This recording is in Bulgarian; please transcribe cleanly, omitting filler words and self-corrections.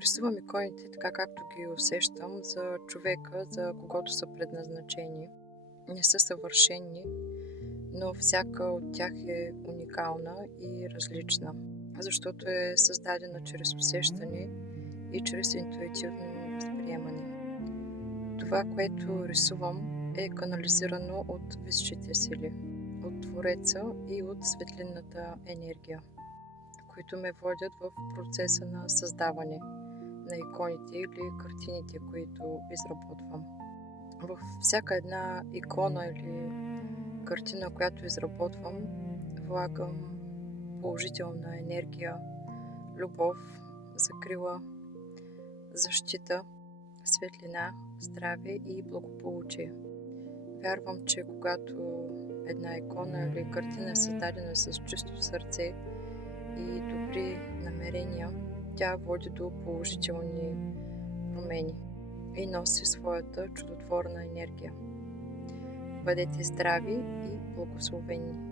Рисувам иконите така, както ги усещам за човека, за когото са предназначени. Не са съвършени, но всяка от тях е уникална и различна, защото е създадена чрез усещане и чрез интуитивно възприемане. Това, което рисувам, е канализирано от висшите сили, от Твореца и от светлинната енергия, които ме водят в процеса на създаване на иконите или картините, които изработвам. Във всяка една икона или картина, която изработвам, влагам положителна енергия, любов, закрила, защита, светлина, здраве и благополучие. Вярвам, че когато една икона или картина е създадена с чисто сърце и добри намерения, тя води до положителни промени и носи своята чудотворна енергия. Бъдете здрави и благословени!